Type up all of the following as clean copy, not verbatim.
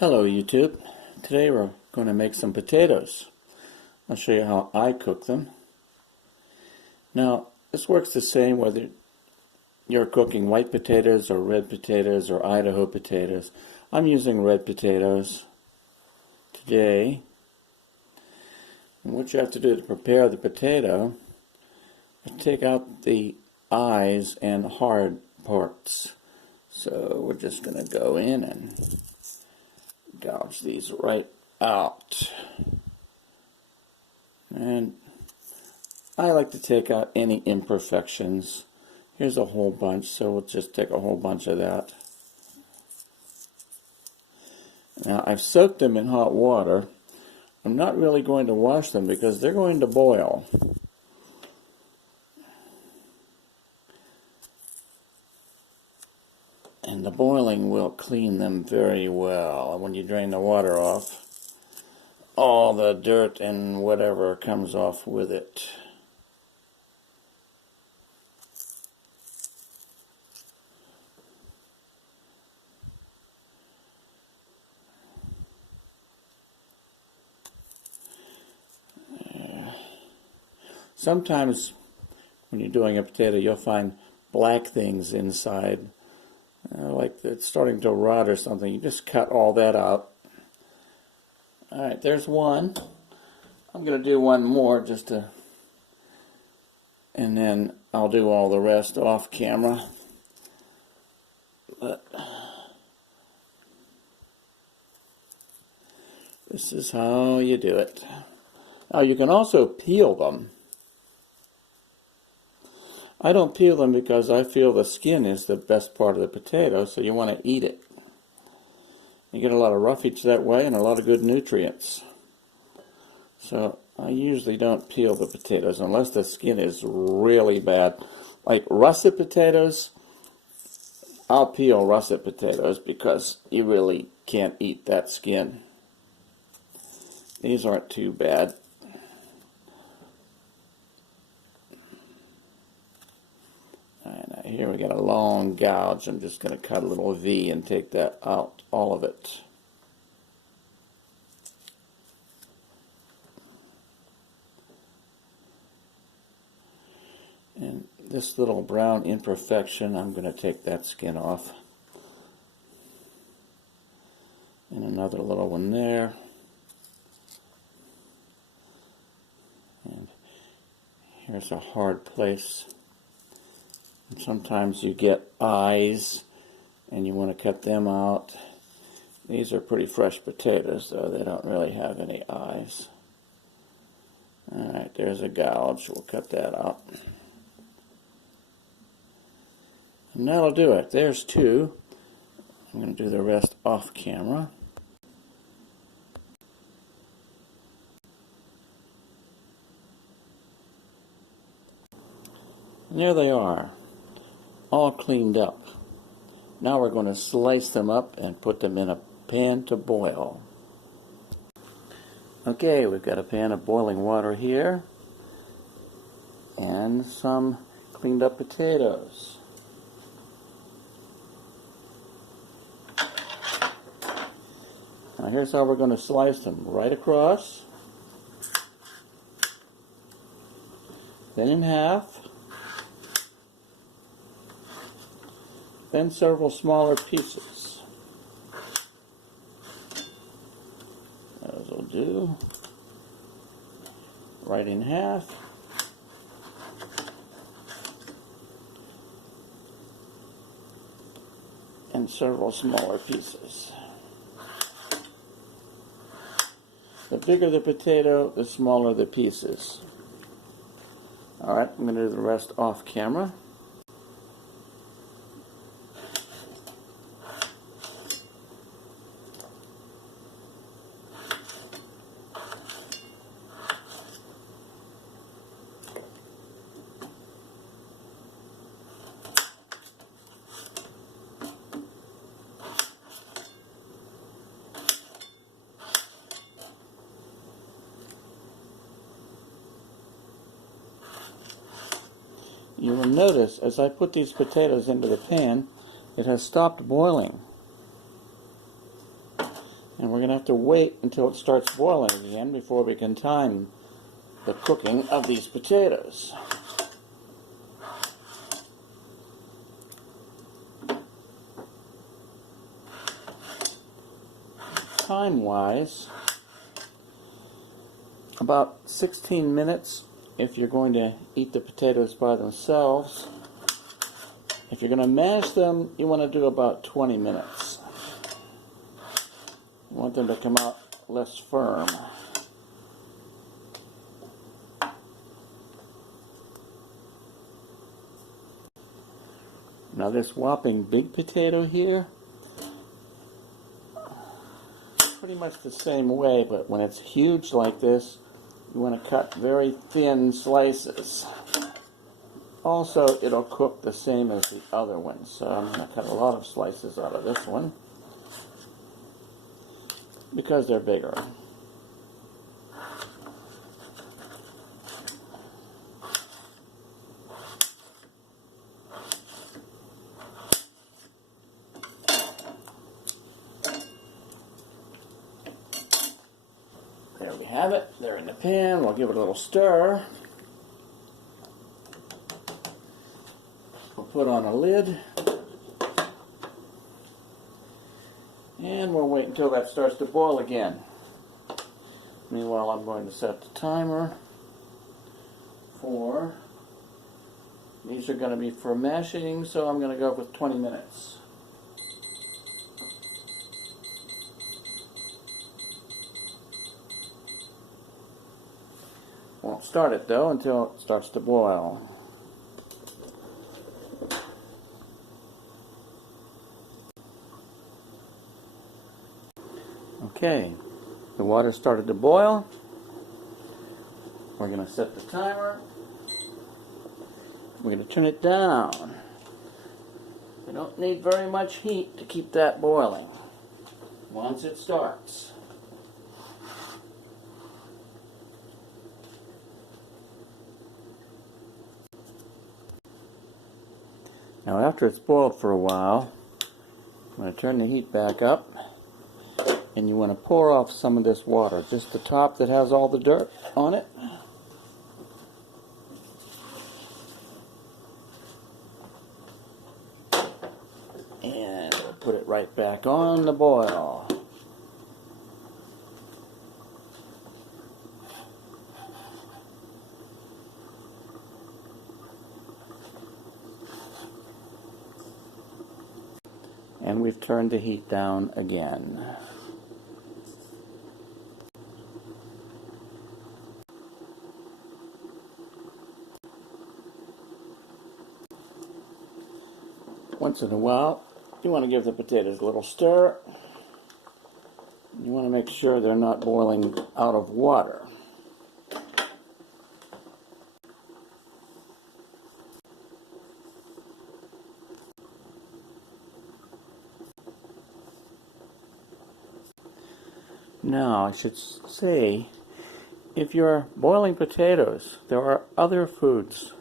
Hello YouTube. Today we're going to make some potatoes. I'll show you how I cook them. Now this works the same whether you're cooking white potatoes or red potatoes or Idaho potatoes. I'm using red potatoes today. And what you have to do to prepare the potato is take out the eyes and hard parts. So we're just going to go in and gouge these right out. And I like to take out any imperfections. Here's a whole bunch, so we'll just take a whole bunch of that. Now I've soaked them in hot water. I'm not really going to wash them because they're going to boil. And the boiling will clean them very well. When you drain the water off, all the dirt and whatever comes off with it. Sometimes when you're doing a potato, you'll find black things inside. Like it's starting to rot or something. You just cut all that out. Alright, there's one. I'm going to do one more and then I'll do all the rest off camera. But this is how you do it. Now you can also peel them. I don't peel them because I feel the skin is the best part of the potato, so you want to eat it. You get a lot of roughage that way and a lot of good nutrients. So I usually don't peel the potatoes unless the skin is really bad. Like russet potatoes, I'll peel russet potatoes because you really can't eat that skin. These aren't too bad. And here we got a long gouge. I'm just going to cut a little V and take that out, all of it. And this little brown imperfection, I'm going to take that skin off. And another little one there. And here's a hard place. And sometimes you get eyes and you want to cut them out. These are pretty fresh potatoes though, they don't really have any eyes. Alright, there's a gouge, we'll cut that out. And that'll do it. There's two. I'm going to do the rest off camera. And there they are, all cleaned up. Now we're going to slice them up and put them in a pan to boil. Okay, we've got a pan of boiling water here and some cleaned up potatoes. Now here's how we're going to slice them. Right across, then in half, then several smaller pieces. Those will do. Right in half. And several smaller pieces. The bigger the potato, the smaller the pieces. Alright, I'm going to do the rest off camera. You will notice as I put these potatoes into the pan, it has stopped boiling. And we're going to have to wait until it starts boiling again before we can time the cooking of these potatoes. Time-wise, about 16 minutes if you're going to eat the potatoes by themselves. If you're going to mash them, you want to do about 20 minutes. You want them to come out less firm. Now this whopping big potato here, pretty much the same way, but when it's huge like this, you want to cut very thin slices. Also, it'll cook the same as the other one, so I'm going to cut a lot of slices out of this one because they're bigger. There we have it. They're in the pan. We'll give it a little stir. We'll put on a lid. And we'll wait until that starts to boil again. Meanwhile, I'm going to set the timer for, these are going to be for mashing, so I'm going to go with 20 minutes. Won't start it though until it starts to boil. Okay, the water started to boil. We're going to set the timer. We're going to turn it down. We don't need very much heat to keep that boiling once it starts. Now after it's boiled for a while, I'm going to turn the heat back up, and you want to pour off some of this water, just the top that has all the dirt on it. And we'll put it right back on the boil. And we've turned the heat down again. Once in a while, you want to give the potatoes a little stir. You want to make sure they're not boiling out of water. Now, I should say, if you're boiling potatoes, there are other foods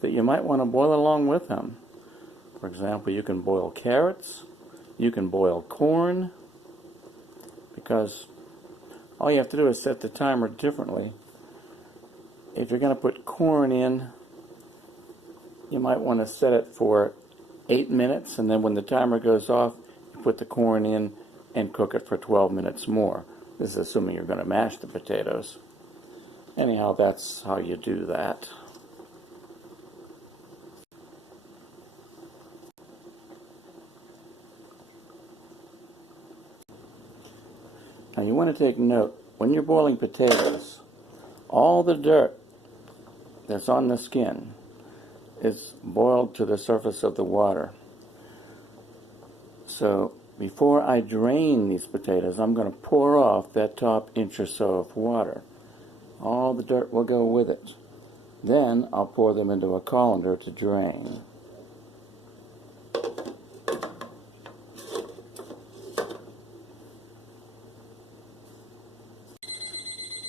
that you might want to boil along with them. For example, you can boil carrots, you can boil corn, because all you have to do is set the timer differently. If you're going to put corn in, you might want to set it for 8 minutes, and then when the timer goes off, you put the corn in and cook it for 12 minutes more. This is assuming you're going to mash the potatoes. Anyhow, that's how you do that. Now you want to take note, when you're boiling potatoes, all the dirt that's on the skin is boiled to the surface of the water. So before I drain these potatoes, I'm going to pour off that top inch or so of water. All the dirt will go with it. Then I'll pour them into a colander to drain.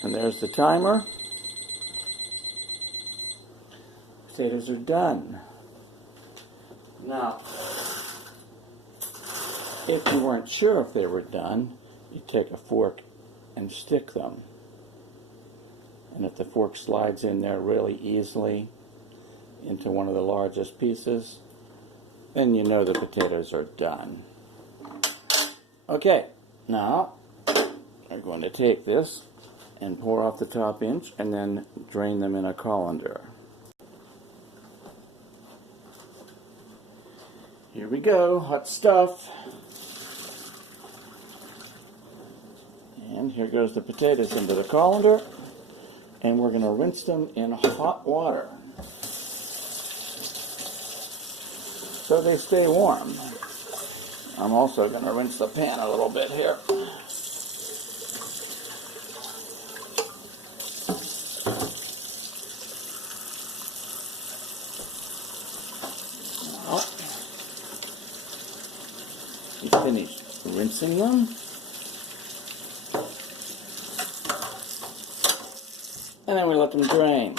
And there's the timer. Potatoes are done. Now, if you weren't sure if they were done, you take a fork and stick them. And if the fork slides in there really easily into one of the largest pieces, then you know the potatoes are done. Okay, now we're going to take this and pour off the top inch and then drain them in a colander. Here we go, hot stuff. And here goes the potatoes into the colander, and we're going to rinse them in hot water so they stay warm. I'm also going to rinse the pan a little bit here. Now, we finished rinsing them. And then we let them drain.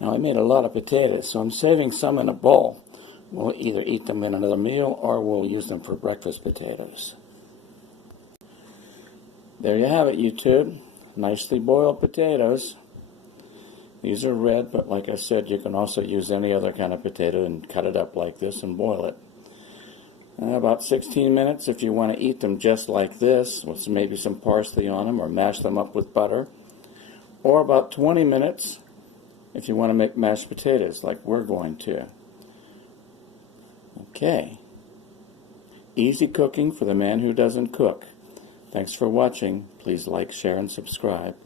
Now I made a lot of potatoes, so I'm saving some in a bowl. We'll either eat them in another meal or we'll use them for breakfast potatoes. There you have it, YouTube. Nicely boiled potatoes. These are red, but like I said, you can also use any other kind of potato and cut it up like this and boil it. About 16 minutes if you want to eat them just like this, with maybe some parsley on them, or mash them up with butter. Or about 20 minutes if you want to make mashed potatoes like we're going to. Okay. Easy cooking for the man who doesn't cook. Thanks for watching. Please like, share, and subscribe.